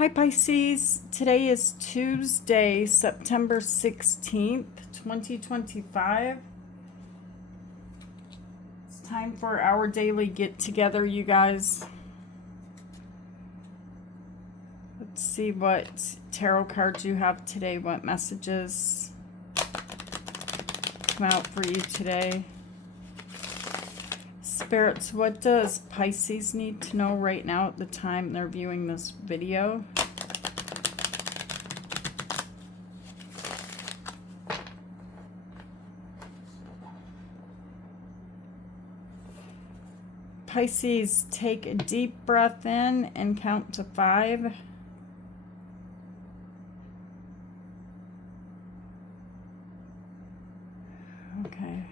Hi Pisces, today is Tuesday, September 16th, 2025. It's time for our daily get together, you guys. Let's see what tarot cards you have today, what messages come out for you today. Spirits, what does Pisces need to know right now at the time they're viewing this video? Pisces, take a deep breath in and count to 5. Okay.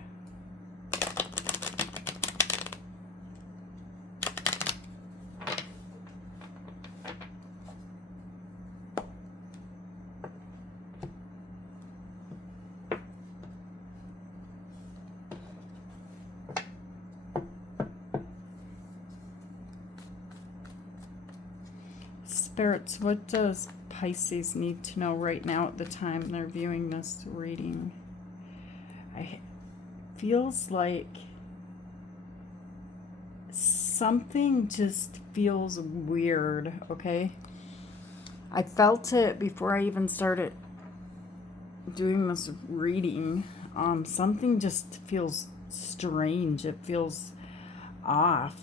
Spirits, what does Pisces need to know right now at the time they're viewing this reading? Feels like something just feels weird, okay? I felt it before I even started doing this reading. Something just feels strange. It feels off.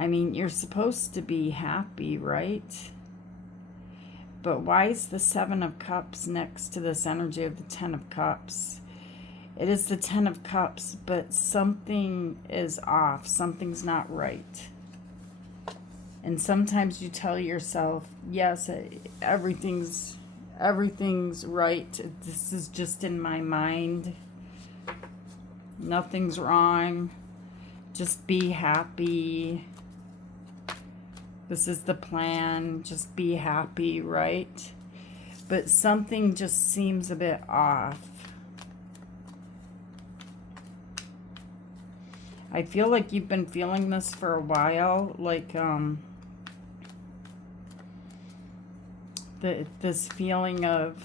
I mean, you're supposed to be happy, right? But why is the 7 of Cups next to this energy of the 10 of Cups? It is the 10 of Cups, but something is off. Something's not right. And sometimes you tell yourself, yes, everything's right. This is just in my mind. Nothing's wrong. Just be happy. This is the plan. Just be happy, right? But something just seems a bit off. I feel like you've been feeling this for a while, like this feeling of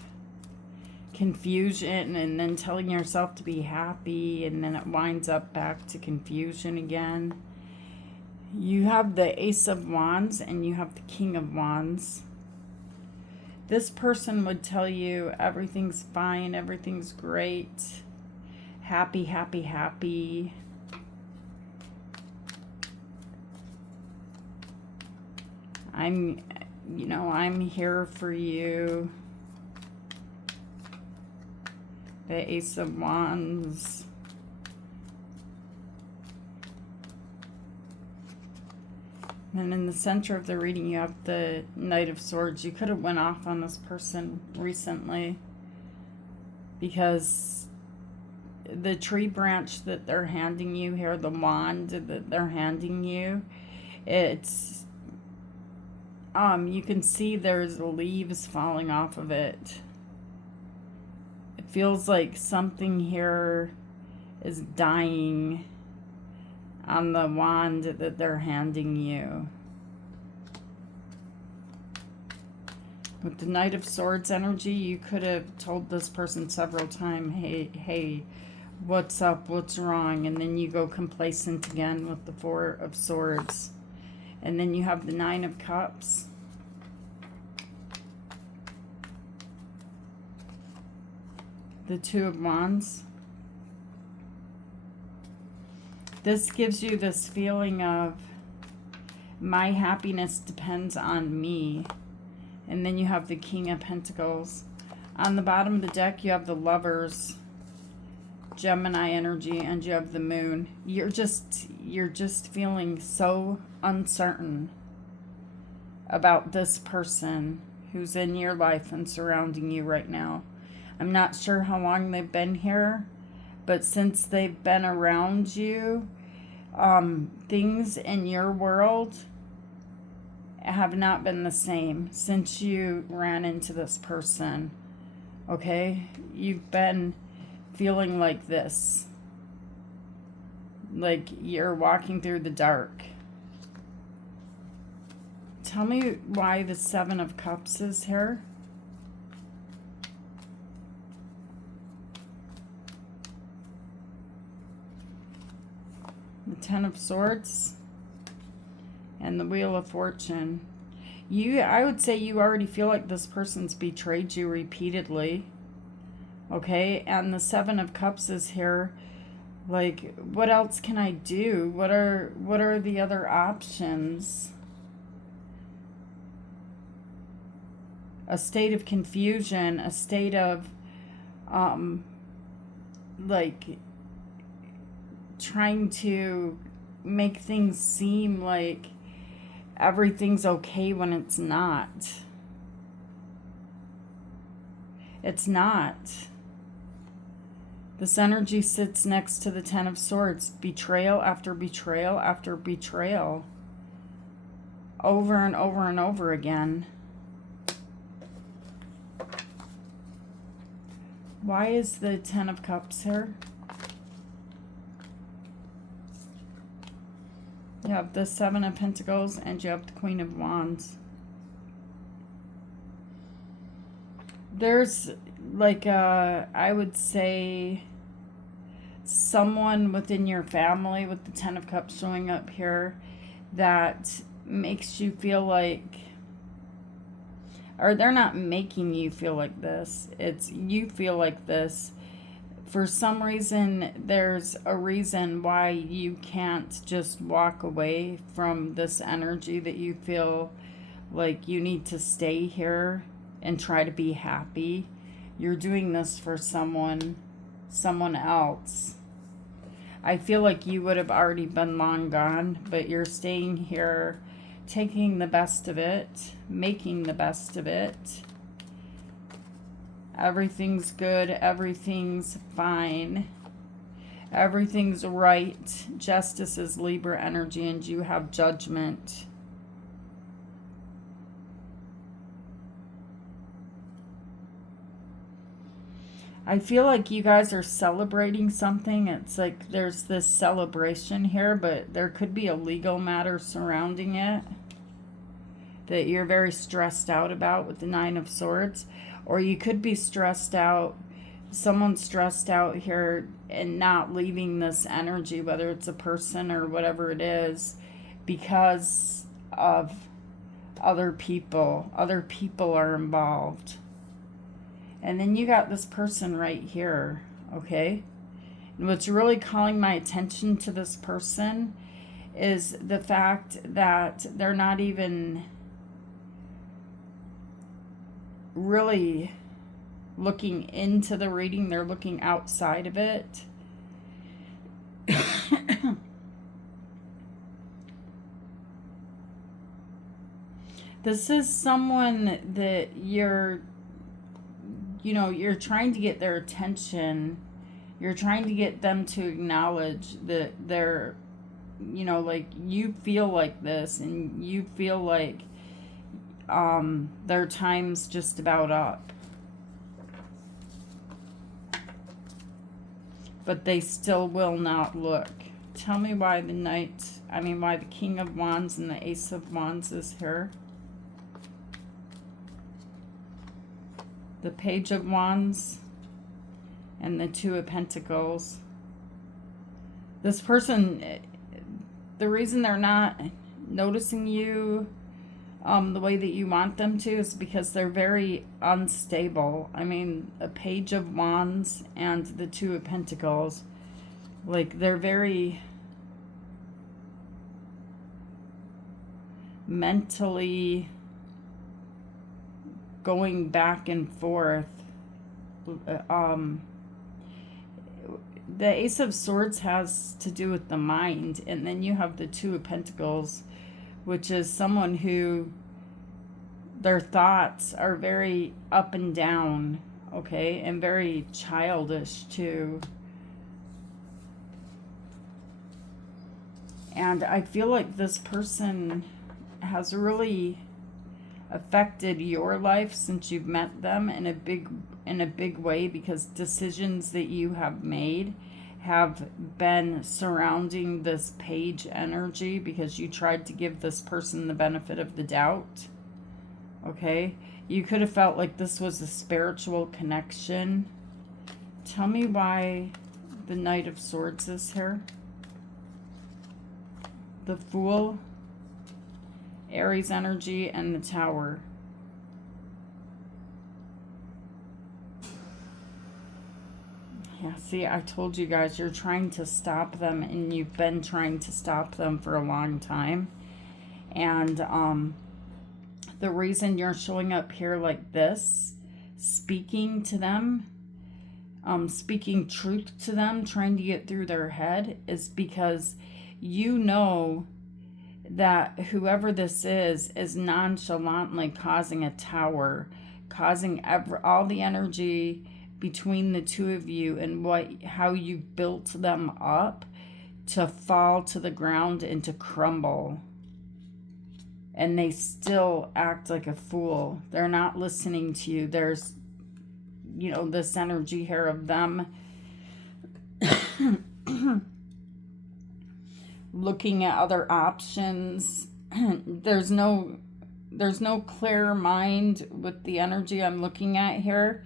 confusion and then telling yourself to be happy, and then it winds up back to confusion again. You have the Ace of Wands and you have the King of Wands. This person would tell you everything's fine, everything's great, happy, happy, happy. I'm here for you. The Ace of Wands. And in the center of the reading, you have the Knight of Swords. You could have went off on this person recently because the tree branch that they're handing you here, the wand that they're handing you, it's you can see there's leaves falling off of it. It feels like something here is dying on the wand that they're handing you. With the Knight of Swords energy, you could have told this person several times, hey, what's up, what's wrong? And then you go complacent again with the 4 of Swords. And then you have the 9 of Cups. The 2 of Wands. This gives you this feeling of my happiness depends on me. And then you have the King of Pentacles. On the bottom of the deck, you have the Lovers, Gemini energy, and you have the Moon. You're just feeling so uncertain about this person who's in your life and surrounding you right now. I'm not sure how long they've been here, but since they've been around you, things in your world have not been the same since you ran into this person. Okay? You've been feeling like this. Like you're walking through the dark. Tell me why the Seven of Cups is here. The Ten of Swords and the Wheel of Fortune. I would say you already feel like this person's betrayed you repeatedly. Okay, and the Seven of Cups is here. Like, what else can I do? What are the other options? A state of confusion, a state of like trying to make things seem like everything's okay when it's not. It's not. This energy sits next to the Ten of Swords. Betrayal after betrayal after betrayal. Over and over and over again. Why is the Ten of Cups here? You have the Seven of Pentacles and you have the Queen of Wands. There's like I would say someone within your family with the Ten of Cups showing up here that makes you feel like, or they're not making you feel like this, it's you feel like this. For some reason, there's a reason why you can't just walk away from this energy, that you feel like you need to stay here and try to be happy. You're doing this for someone else. I feel like you would have already been long gone, but you're staying here, taking the best of it, making the best of it. Everything's good. Everything's fine. Everything's right. Justice is Libra energy and you have Judgment. I feel like you guys are celebrating something. It's like there's this celebration here, but there could be a legal matter surrounding it that you're very stressed out about with the Nine of Swords. Or you could be stressed out, someone's stressed out here and not leaving this energy, whether it's a person or whatever it is, because of other people. Other people are involved. And then you got this person right here, okay? And what's really calling my attention to this person is the fact that they're not even really looking into the reading, they're looking outside of it. This is someone that you're trying to get their attention. You're trying to get them to acknowledge that they're, like you feel like this and you feel like their time's just about up. But they still will not look. Tell me why why the King of Wands and the Ace of Wands is here. The Page of Wands and the Two of Pentacles. This person, the reason they're not noticing you the way that you want them to is because they're very unstable. I mean, a Page of Wands and the Two of Pentacles, like they're very mentally going back and forth. The Ace of Swords has to do with the mind, and then you have the Two of Pentacles, which is someone who their thoughts are very up and down, okay, and very childish too. And I feel like this person has really affected your life since you've met them in a big way, because decisions that you have made have been surrounding this page energy because you tried to give this person the benefit of the doubt. Okay? You could have felt like this was a spiritual connection. Tell me why the Knight of Swords is here. The Fool, Aries energy, and the Tower. Yeah, see, I told you guys, you're trying to stop them, and you've been trying to stop them for a long time. And the reason you're showing up here like this, speaking to them, speaking truth to them, trying to get through their head, is because you know that whoever this is nonchalantly causing a tower, causing all the energy between the two of you and how you built them up to fall to the ground and to crumble. And they still act like a fool. They're not listening to you. There's, you know, this energy here of them looking at other options. There's no clear mind with the energy I'm looking at here.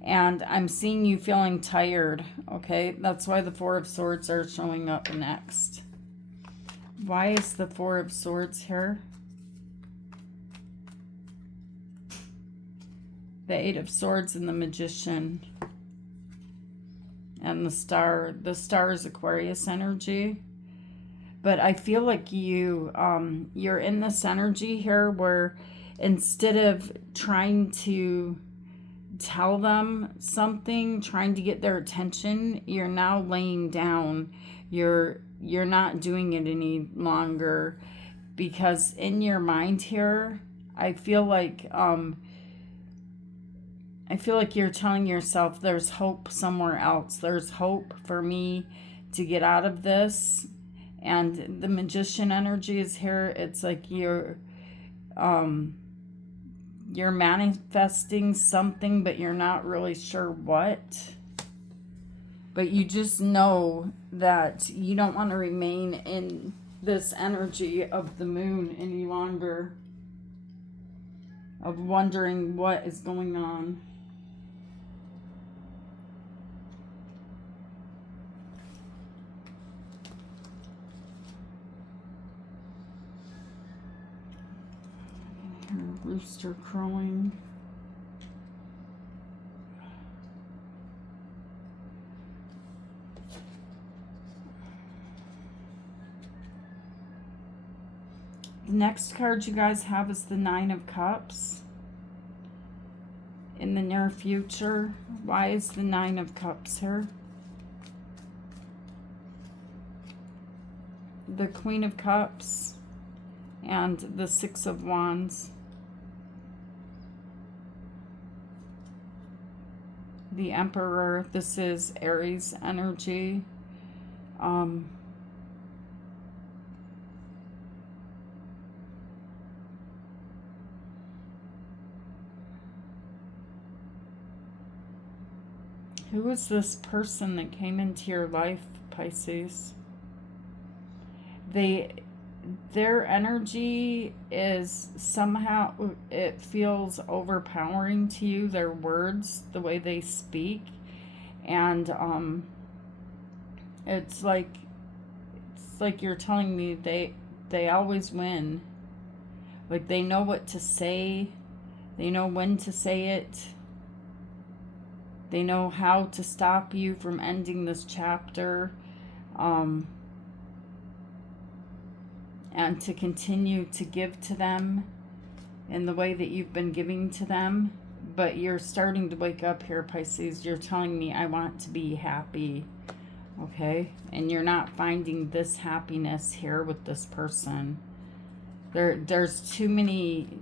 And I'm seeing you feeling tired, okay? That's why the Four of Swords are showing up next. Why is the Four of Swords here? The Eight of Swords and the Magician. And the Star. The Star is Aquarius energy. But I feel like you're in this energy here where instead of trying to tell them something, trying to get their attention, you're now laying down. You're not doing it any longer, because in your mind here, I feel like you're telling yourself there's hope somewhere else. There's hope for me to get out of this. And the Magician energy is here. It's like you're manifesting something, but you're not really sure what. But you just know that you don't want to remain in this energy of the moon any longer, of wondering what is going on. Rooster crowing. The next card you guys have is the Nine of Cups. In the near future, why is the Nine of Cups here? The Queen of Cups and the Six of Wands. The Emperor, this is Aries energy. Who is this person that came into your life, Pisces? Their energy is somehow, it feels overpowering to you, their words, the way they speak. And it's like you're telling me they always win. Like they know what to say, they know when to say it, they know how to stop you from ending this chapter. And to continue to give to them in the way that you've been giving to them. But you're starting to wake up here, Pisces. You're telling me I want to be happy, okay? And you're not finding this happiness here with this person. There's too many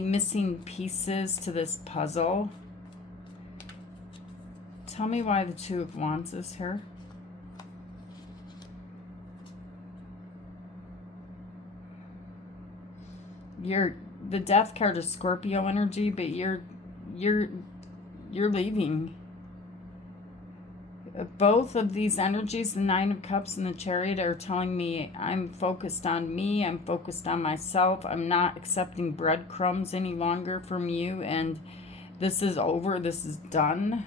missing pieces to this puzzle. Tell me why the Two of Wands is here. The Death card is Scorpio energy, but you're leaving. Both of these energies, the Nine of Cups and the Chariot, are telling me I'm focused on me, I'm focused on myself, I'm not accepting breadcrumbs any longer from you, and this is over, this is done.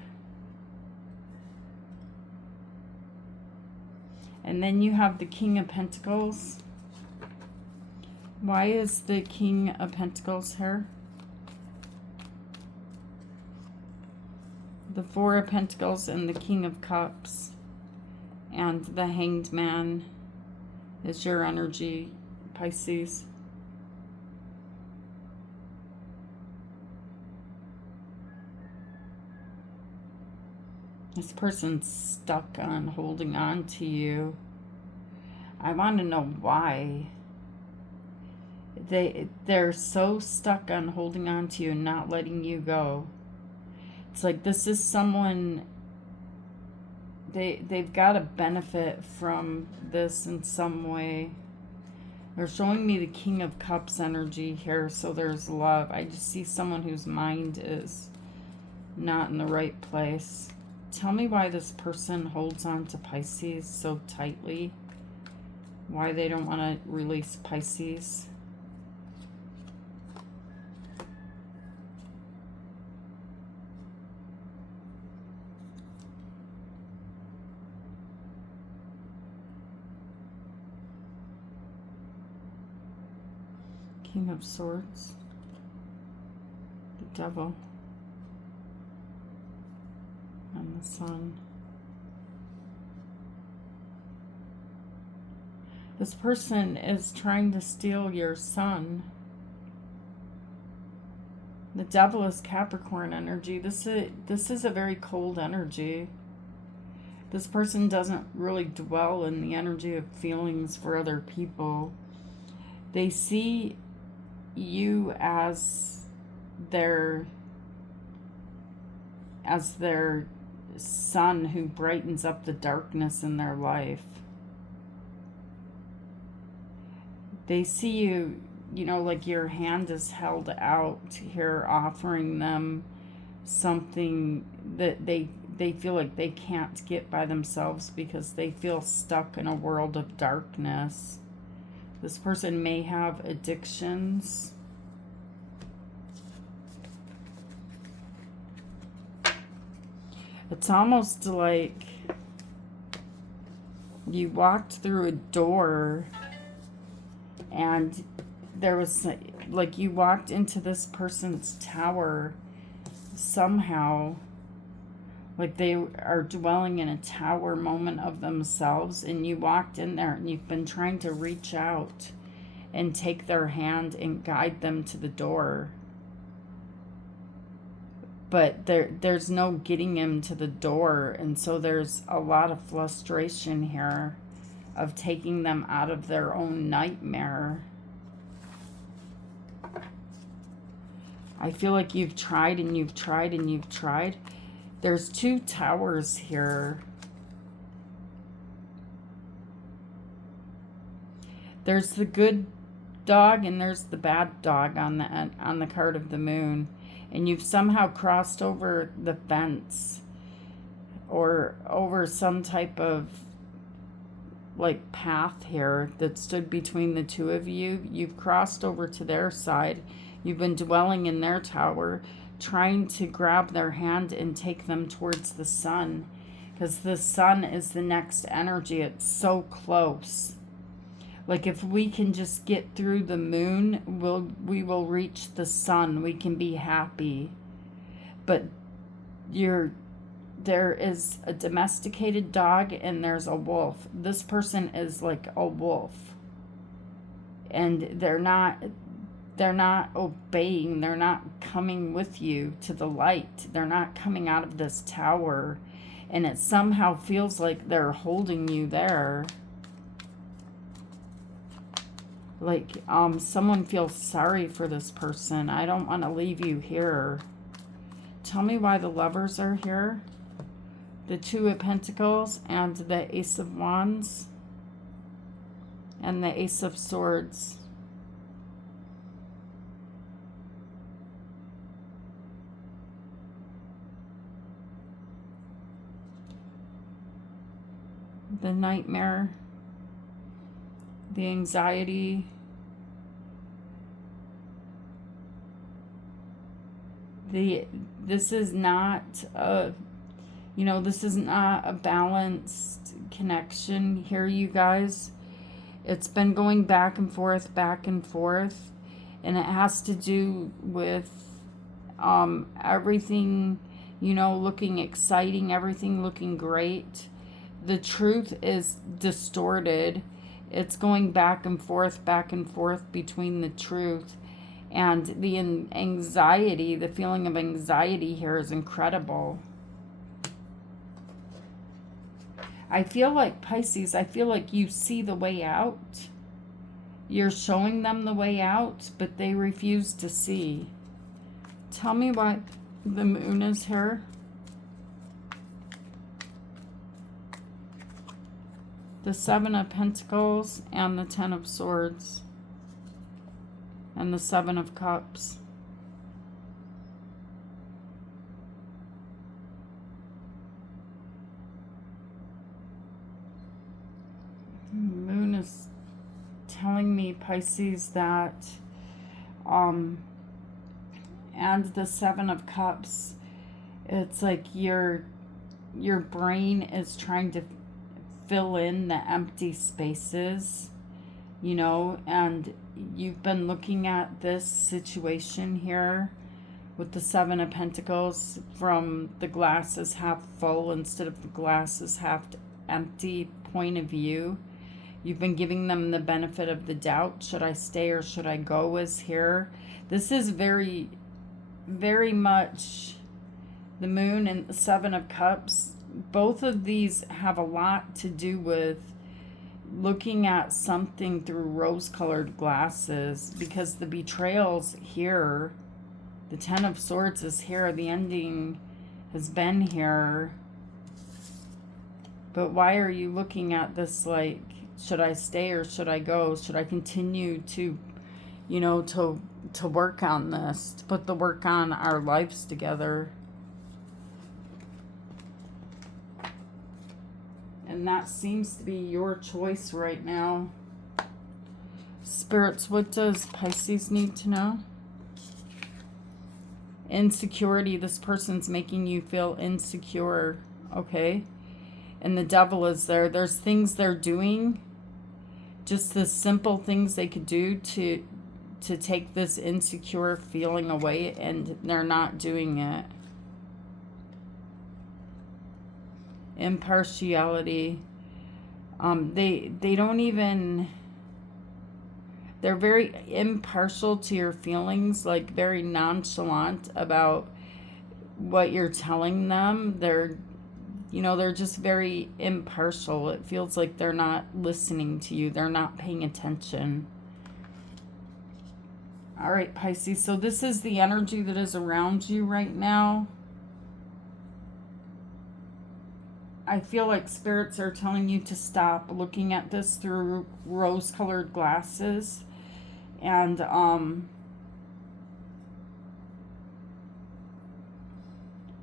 And then you have the King of Pentacles. Why is the King of Pentacles here? The Four of Pentacles and the King of Cups and the Hanged Man is your energy, Pisces. This person's stuck on holding on to you. I want to know why. They're so stuck on holding on to you and not letting you go. It's like this is someone, they've got to benefit from this in some way. They're showing me the King of Cups energy here, so there's love. I just see someone whose mind is not in the right place. Tell me why this person holds on to Pisces so tightly. Why they don't want to release Pisces. King of Swords, the Devil, and the Sun. This person is trying to steal your sun. The Devil is Capricorn energy. This is a very cold energy. This person doesn't really dwell in the energy of feelings for other people. They see you as their sun who brightens up the darkness in their life. They see you, you know, like your hand is held out here, offering them something that they feel like they can't get by themselves because they feel stuck in a world of darkness. This person may have addictions. It's almost like you walked through a door and there was, like, you walked into this person's tower somehow. Like they are dwelling in a tower moment of themselves, and you walked in there and you've been trying to reach out and take their hand and guide them to the door. But there's no getting him to the door, and so there's a lot of frustration here of taking them out of their own nightmare. I feel like you've tried and you've tried and you've tried. There's two towers here. There's the good dog and there's the bad dog on the card of the moon. And you've somehow crossed over the fence or over some type of like path here that stood between the two of you. You've crossed over to their side. You've been dwelling in their tower, trying to grab their hand and take them towards the sun, because the sun is the next energy. It's so close. Like if we can just get through the moon, we will reach the sun. We can be happy. But there is a domesticated dog and there's a wolf. This person is like a wolf. And they're not obeying. They're not coming with you to the light. They're not coming out of this tower. And it somehow feels like they're holding you there. Like someone feels sorry for this person. I don't want to leave you here. Tell me why the Lovers are here. The Two of Pentacles and the Ace of Wands and the Ace of Swords. the nightmare, the anxiety, this is not a, this is not a balanced connection here, you guys. It's been going back and forth, and it has to do with everything, looking exciting, everything looking great. The truth is distorted. It's going back and forth between the truth. And the anxiety, the feeling of anxiety here is incredible. I feel like, Pisces, you see the way out. You're showing them the way out, but they refuse to see. Tell me what the moon is here. The Seven of Pentacles and the Ten of Swords. And the Seven of Cups. Moon is telling me, Pisces, that and the Seven of Cups, it's like your brain is trying to fill in the empty spaces, and you've been looking at this situation here with the Seven of Pentacles from the glass is half full instead of the glass is half empty point of view. You've been giving them the benefit of the doubt. Should I stay or should I go is here. This is very, very much the moon and the Seven of Cups. Both of these have a lot to do with looking at something through rose-colored glasses, because the betrayals here, the Ten of Swords is here, the ending has been here. But why are you looking at this like, should I stay or should I go? Should I continue to, to work on this, to put the work on our lives together? And that seems to be your choice right now. Spirits, what does Pisces need to know? Insecurity. This person's making you feel insecure. Okay. And the Devil is there. There's things they're doing. Just the simple things they could do to take this insecure feeling away, and they're not doing it. Impartiality. They don't even, they're very impartial to your feelings, like very nonchalant about what you're telling them. They're just very impartial. It feels like they're not listening to you. They're not paying attention. All right, Pisces. So this is the energy that is around you right now. I feel like spirits are telling you to stop looking at this through rose-colored glasses. And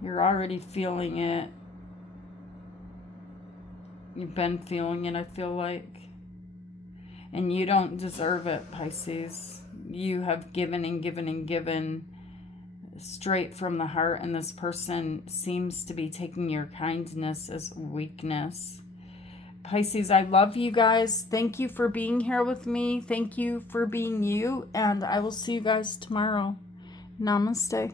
you're already feeling it. You've been feeling it, I feel like. And you don't deserve it, Pisces. You have given and given and given straight from the heart, and this person seems to be taking your kindness as weakness. Pisces, I love you guys. Thank you for being here with me. Thank you for being you, and I will see you guys tomorrow. Namaste.